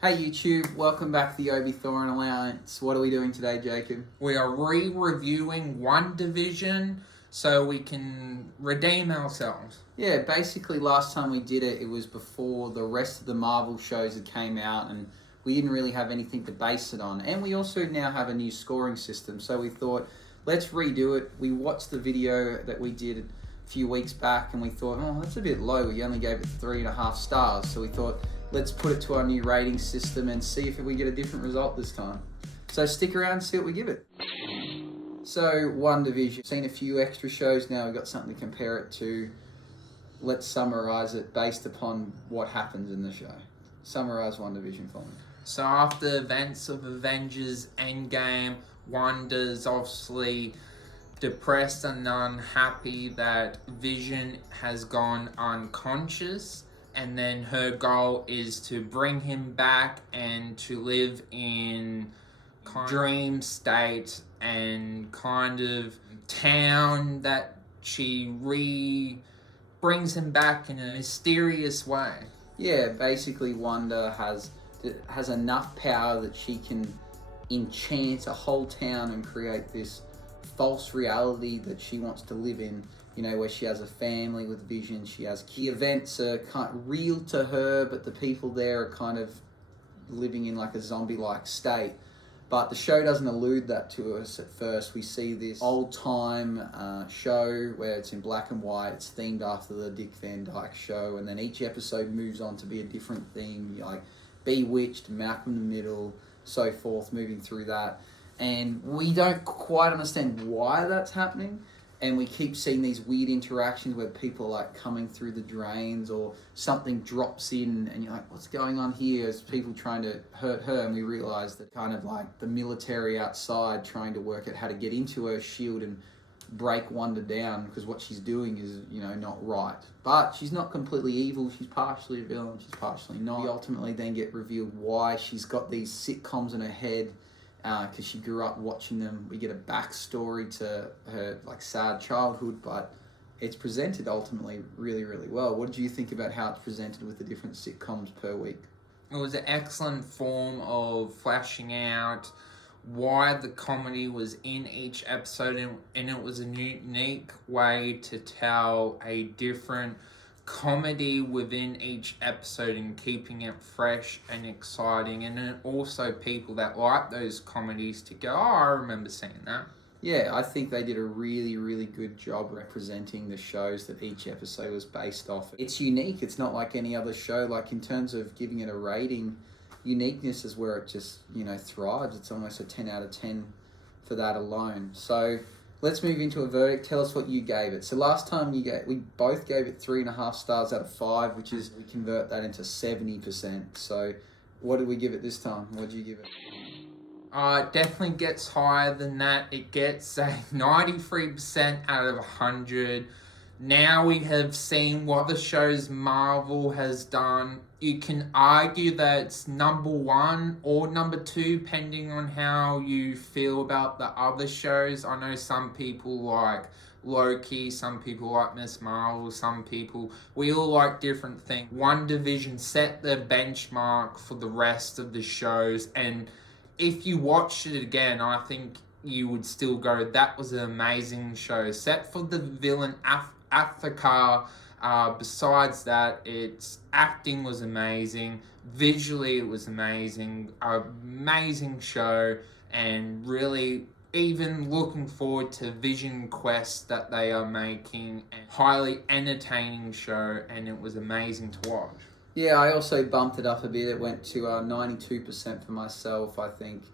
Hey YouTube, welcome back to the Obi Thorin Allowance. What are we doing today, Jacob? We are re-reviewing WandaVision so we can redeem ourselves. Yeah, basically last time we did it, it was before the rest of the Marvel shows had came out and we didn't really have anything to base it on. And we also now have a new scoring system, so we thought, let's redo it. We watched the video that we did a few weeks back and we thought, oh, that's a bit low. We only gave it 3.5 stars. So we thought, let's put it to our new rating system and see if we get a different result this time. So stick around and see what we give it. So, WandaVision. Seen a few extra shows now. We've got something to compare it to. Let's summarise it based upon what happens in the show. Summarise WandaVision for me. So after events of Avengers Endgame, Wanda's obviously depressed and unhappy that Vision has gone unconscious, and then her goal is to bring him back and to live in dream state and kind of town that she brings him back in a mysterious way. Yeah, basically Wanda has enough power that she can enchant a whole town and create this false reality that she wants to live in, you know, where she has a family with Vision. She has key events are kind of real to her, but the people there are kind of living in like a zombie-like state. But the show doesn't allude that to us at first. We see this old-time show where it's in black and white. It's themed after the Dick Van Dyke Show, and then each episode moves on to be a different theme, like Bewitched, Malcolm in the Middle, so forth, moving through that. And we don't quite understand why that's happening. And we keep seeing these weird interactions where people are like coming through the drains or something drops in and you're like, what's going on here? Is people trying to hurt her? And we realize that kind of like the military outside trying to work out how to get into her shield and break Wanda down, because what she's doing is, you know, not right. But she's not completely evil. She's partially a villain. She's partially not. We ultimately then get revealed why she's got these sitcoms in her head, because she grew up watching them. We get a backstory to her like sad childhood, but it's presented ultimately really, really well. What did you think about how it's presented with the different sitcoms per week? It was an excellent form of flashing out why the comedy was in each episode, and it was a unique way to tell a different comedy within each episode and keeping it fresh and exciting, and then also people that like those comedies to go, oh, I remember seeing that. Yeah, I think they did a really, really good job representing the shows that each episode was based off. It's unique. It's not like any other show. Like in terms of giving it a rating, uniqueness is where it just, you know, thrives. It's almost a 10 out of 10 for that alone. So let's move into a verdict. Tell us what you gave it. So last time we both gave it 3.5 stars out of 5, which is, we convert that into 70%. So what did we give it this time? What did you give it? It definitely gets higher than that. It gets a 93% out of 100. Now we have seen what the shows Marvel has done. You can argue that it's number 1 or number 2, depending on how you feel about the other shows. I know some people like Loki, some people like Miss Marvel, some people, we all like different things. WandaVision set the benchmark for the rest of the shows, and if you watched it again, I think you would still go, that was an amazing show. Except for the villain Athaka. Besides that, its acting was amazing. Visually, it was amazing. Amazing show, and really even looking forward to Vision Quest that they are making. Highly entertaining show, and it was amazing to watch. Yeah, I also bumped it up a bit. It went to 92% for myself. I think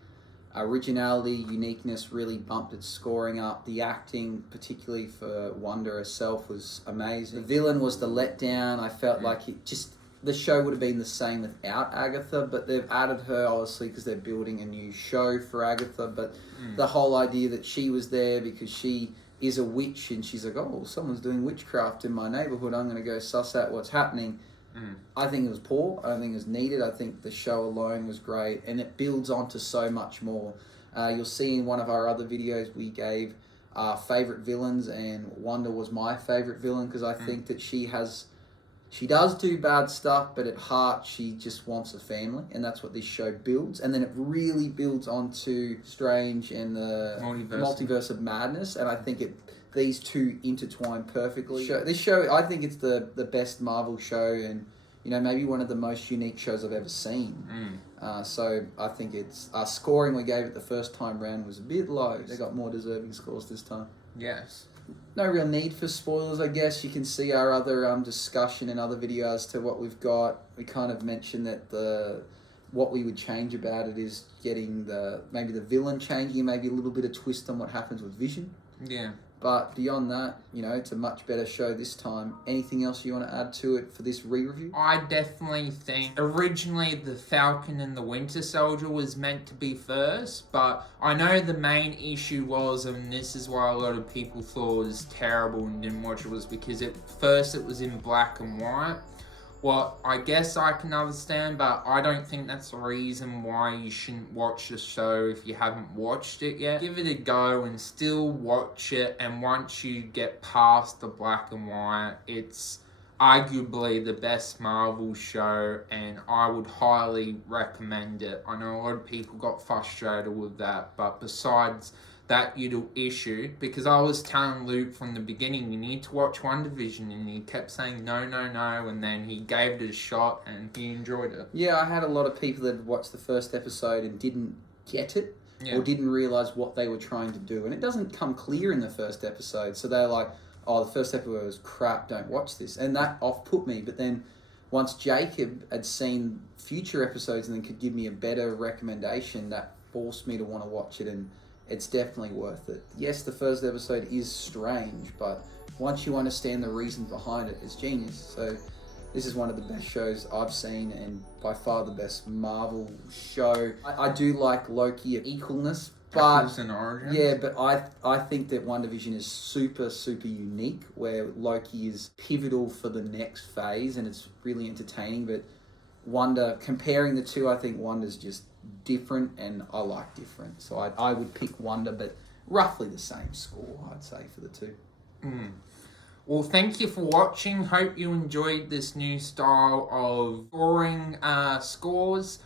originality, uniqueness really bumped its scoring up. The acting, particularly for Wanda herself, was amazing. The villain was the letdown. I felt like the show would have been the same without Agatha, but they've added her obviously because they're building a new show for Agatha. But the whole idea that she was there because she is a witch and she's like, oh, someone's doing witchcraft in my neighborhood, I'm going to go suss out what's happening. I think it was poor. I don't think it was needed. I think the show alone was great, and it builds onto so much more. You'll see in one of our other videos we gave favourite villains, and Wanda was my favourite villain because I think that she has She does do bad stuff, but at heart, she just wants a family, and that's what this show builds. And then it really builds onto Strange and the Multiverse of Madness, and I think these two intertwine perfectly. This show, I think it's the best Marvel show, and maybe one of the most unique shows I've ever seen. So I think it's scoring we gave it the first time round was a bit low. They got more deserving scores this time. Yes. No real need for spoilers, I guess. You can see our other discussion and other videos to what we've got. We kind of mentioned that what we would change about it is getting maybe the villain changing and maybe a little bit of twist on what happens with Vision. Yeah. But beyond that, it's a much better show this time. Anything else you want to add to it for this re-review? I definitely think originally the Falcon and the Winter Soldier was meant to be first, but I know the main issue was, and this is why a lot of people thought it was terrible and didn't watch it, was because at first it was in black and white. Well, I guess I can understand, but I don't think that's the reason why you shouldn't watch the show if you haven't watched it yet. Give it a go and still watch it, and once you get past the black and white, it's arguably the best Marvel show, and I would highly recommend it. I know a lot of people got frustrated with that, but besides that little issue, because I was telling Luke from the beginning, you need to watch WandaVision, and he kept saying no, and then he gave it a shot and he enjoyed it. Yeah, I had a lot of people that watched the first episode and didn't get it, or didn't realise what they were trying to do, and it doesn't come clear in the first episode, so they're like, oh, the first episode was crap, don't watch this, and that off-put me. But then once Jacob had seen future episodes and then could give me a better recommendation, that forced me to want to watch it, and it's definitely worth it. Yes, the first episode is strange, but once you understand the reason behind it, it's genius. So this is one of the best shows I've seen, and by far the best Marvel show. I do like Loki at equalness, but yeah, but I think that WandaVision is super, super unique, where Loki is pivotal for the next phase, and it's really entertaining. But Wanda, comparing the two, I think Wanda's just different, and I like different. So I would pick Wanda, but roughly the same score, I'd say, for the two. Well, thank you for watching. Hope you enjoyed this new style of scoring scores.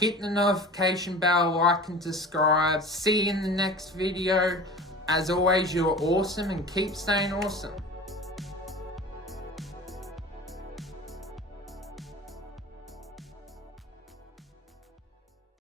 Hit the notification bell, like and subscribe. See you in the next video. As always, you're awesome, and keep staying awesome.